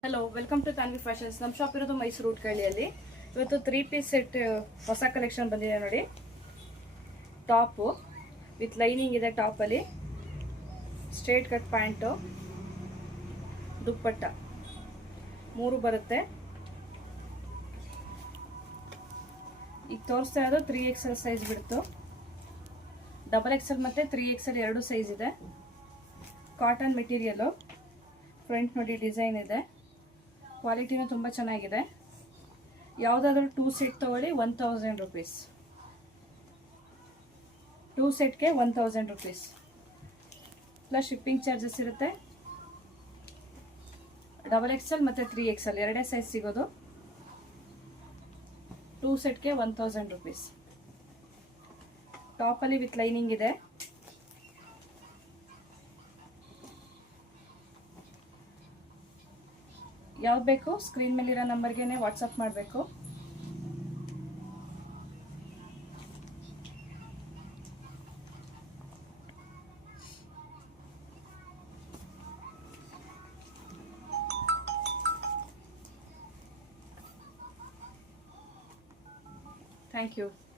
Hello, welcome to Tanvi fashions. ನಮ್ಮ shop ಇರೋದು ಮೈಸೂರು ಉಟ್ಕಳ್ಳಿಯಲ್ಲಿ. ಇವತ್ತು 3 ಪೀಸ್ ಸೆಟ್ ಹೊಸ ಕಲೆಕ್ಷನ್ ಬಂದಿದೆ ನೋಡಿ. ಟಾಪು ವಿತ್ ಲೈನಿಂಗ್ ಇದೆ, ಟಾಪಲ್ಲಿ ಸ್ಟ್ರೇಟ್ ಕಟ್ ಪ್ಯಾಂಟು, ದುಪ್ಪಟ್ಟ 3 ಬರುತ್ತೆ. ಈಗ ತೋರಿಸ್ತಾ ಇರೋದು 3XL ಸೈಜ್ ಬಿಡ್ತು. XXL ಮತ್ತು 3XL ಎರಡು ಸೈಜ್ ಇದೆ. Cotton material. ಫ್ರಂಟ್ ನೋಡಿ ಡಿಸೈನ್ ಇದೆ. ಕ್ವಾಲಿಟಿನೂ ತುಂಬ ಚೆನ್ನಾಗಿದೆ. ಯಾವುದಾದ್ರೂ 2 ಸೆಟ್ ತೊಗೊಳ್ಳಿ 1000 rupees. 2 ಸೆಟ್ಗೆ 1000 rupees plus shipping charges ಇರುತ್ತೆ. XXL ಮತ್ತು 3XL ಎರಡೇ ಸೈಜ್ ಸಿಗೋದು. 2 ಸೆಟ್ಗೆ 1000 ರುಪೀಸ್. ಟಾಪಲ್ಲಿ ವಿತ್ ಲೈನಿಂಗ್ ಇದೆ. ಯಾವ್ದು ಬೇಕು ಸ್ಕ್ರೀನ್ ಮೇಲಿರೋ ನಂಬರ್ಗೆ ವಾಟ್ಸಪ್ ಮಾಡಬೇಕು. Thank you.